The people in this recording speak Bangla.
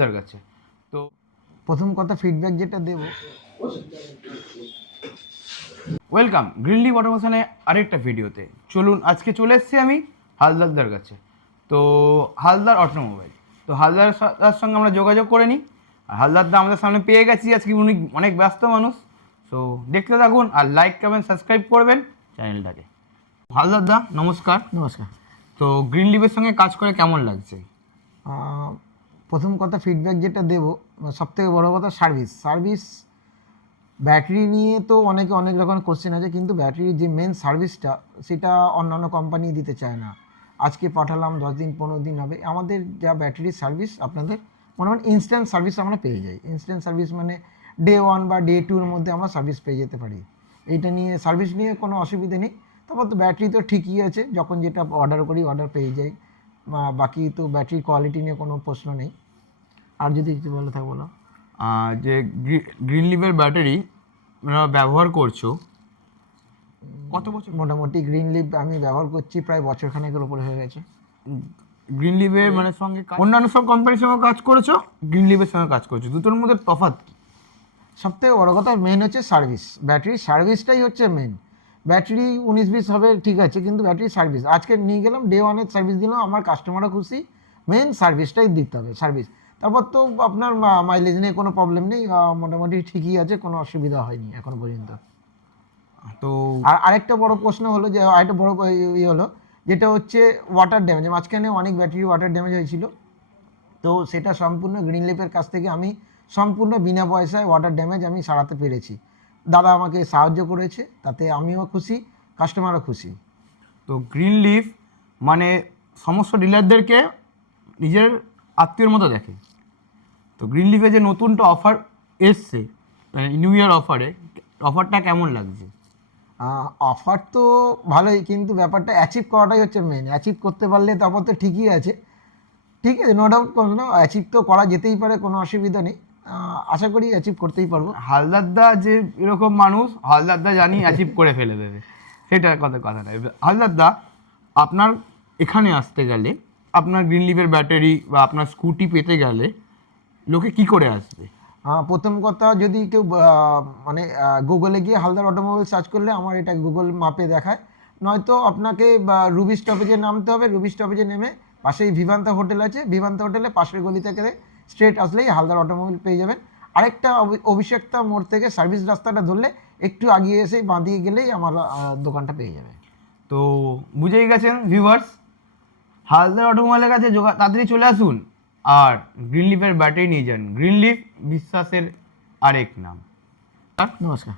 হালদারদার কাছে। তো প্রথম কথা ফিডব্যাক যেটা দেব, ওয়েলকাম গ্রিন লিফ অটোমেশনে আরেকটা ভিডিওতে। চলুন আজকে চলে এসেছি আমি হালদারদার কাছে। তো হালদার অটোমোবাইল, তো হালদারদার সঙ্গে আমরা যোগাযোগ করে নিই। আর হালদারদা আমাদের সামনে পেয়ে গেছি আজকে, উনি অনেক ব্যস্ত মানুষ। তো দেখতে থাকুন আর লাইক কমেন্ট সাবস্ক্রাইব করবেন চ্যানেলটাকে। হালদারদা নমস্কার। নমস্কার। তো গ্রিন লিফের সঙ্গে কাজ করে কেমন লাগছে? প্রথম কথা ফিডব্যাক যেটা দেব, সবথেকে বড় কথা সার্ভিস ব্যাটারি নিয়ে তো অনেকে অনেক রকম কোশ্চেন আছে, কিন্তু ব্যাটারির যে মেন সার্ভিসটা সেটা অন্যান্য কোম্পানি দিতে চায় না। আজকে পাঠালাম 10 দিন 15 দিন হবে, আমাদের যা ব্যাটারির সার্ভিস আপনাদের মোটামুটি ইনস্ট্যান্ট সার্ভিস আমরা পেয়ে যাই। ইনস্ট্যান্ট সার্ভিস মানে ডে 1 বা ডে 2-র মধ্যে আমরা সার্ভিস পেয়ে যেতে পারি। এইটা নিয়ে সার্ভিস নিয়ে কোনো অসুবিধা নেই। তারপর তো ব্যাটারি তো ঠিকই আছে, যখন যেটা অর্ডার করি অর্ডার পেয়ে যাই। বাকি তো ব্যাটারির কোয়ালিটি নিয়ে কোনো প্রশ্ন নেই। আর যদি কিছু বলে থাকে বলো। যে গ্রিন লিফের ব্যাটারি ব্যবহার করছো কত বছর? মোটামুটি গ্রিন লিফ আমি ব্যবহার করছি প্রায় বছরখানেকের উপরে হয়ে গেছে। গ্রিন লিফের মানে সঙ্গে অন্যান্য সব কোম্পানির সঙ্গে কাজ করেছো, গ্রিন লিফের সঙ্গে কাজ করেছো, দুটোর মধ্যে তফাৎ কি? সবথেকে বড় কথা মেন হচ্ছে সার্ভিস। ব্যাটারির সার্ভিসটাই হচ্ছে মেন। ব্যাটারি 19-20 হবে ঠিক আছে, কিন্তু ব্যাটারির সার্ভিস আজকে নিয়ে গেলাম ডে 1-এর সার্ভিস দিলাম, আমার কাস্টমারও খুশি। মেন সার্ভিসটাই দিতে হবে, সার্ভিস। তারপর তো আপনার মাইলেজ নিয়ে কোনো প্রবলেম নেই, মোটামুটি ঠিকই আছে, কোনো অসুবিধা হয়নি এখনো পর্যন্ত। তো আর আরেকটা বড় প্রশ্ন হলো যে আরেকটা বড় হলো যেটা হচ্ছে ওয়াটার ড্যামেজ। মাঝখানে অনেক ব্যাটারি ওয়াটার ড্যামেজ হয়েছিল, তো সেটা সম্পূর্ণ গ্রিন লিফের কাছ থেকে আমি সম্পূর্ণ বিনা পয়সায় ওয়াটার ড্যামেজ আমি সারাতে পেরেছি। দাদা আমাকে সাহায্য করেছে, তাতে আমিও খুশি, কাস্টমারও খুশি। তো গ্রিন লিফ মানে সমস্ত ডিলারদেরকে নিজের আত্মীয়র মতো দেখে। তো গ্রিন লিফে যে নতুনটা অফার এসছে নিউ ইয়ার অফারটা কেমন লাগছে? অফার তো ভালোই, কিন্তু ব্যাপারটা অ্যাচিভ করাটাই হচ্ছে মেন। অ্যাচিভ করতে পারলে তারপর তো ঠিকই আছে, ঠিক আছে, নো ডাউট। কোনো অ্যাচিভ তো করা যেতেই পারে, কোনো অসুবিধা নেই। আশা করি অ্যাচিভ করতেই পারবো। হালদারদা যে এরকম মানুষ, হালদারদা জানি অ্যাচিভ করে ফেলে দেবে, সেটা কথা নয়। হালদারদা আপনার এখানে আসতে গেলে, আপনার গ্রিন লিফের ব্যাটারি বা আপনার স্কুটি পেতে গেলে লোকে কি করে আসবে? প্রথম কথা যদি কেউ মানে গুগলে গিয়ে হালদার অটোমোবাইল সার্চ করলে আমার এটা গুগল ম্যাপে দেখায়। নয়তো আপনাকে রুবি স্টপেজে নামতে হবে। রুবি স্টপেজে নেমে পাশেই ভিভান্তা হোটেল আছে, ভিভান্তা হোটেলে পাশের গলি থেকে স্ট্রেট আসলেই হালদার অটোমোবাইল পেয়ে যাবেন। আরেকটা অভিষেকতা মোড় থেকে সার্ভিস রাস্তাটা ধরলে একটু আগিয়ে এসেই বাঁ দিয়ে গেলেই আমার দোকানটা পেয়ে যাবে। তো বুঝেই গেছেন ভিউয়ার্স, হালদার অটোমোবাইলের কাছে তাড়াতাড়ি চলে আসুন আর গ্রিন লিফের ব্যাটারি নিয়ে যান। গ্রিন লিফ বিশ্বাসের আরেক নাম। নমস্কার।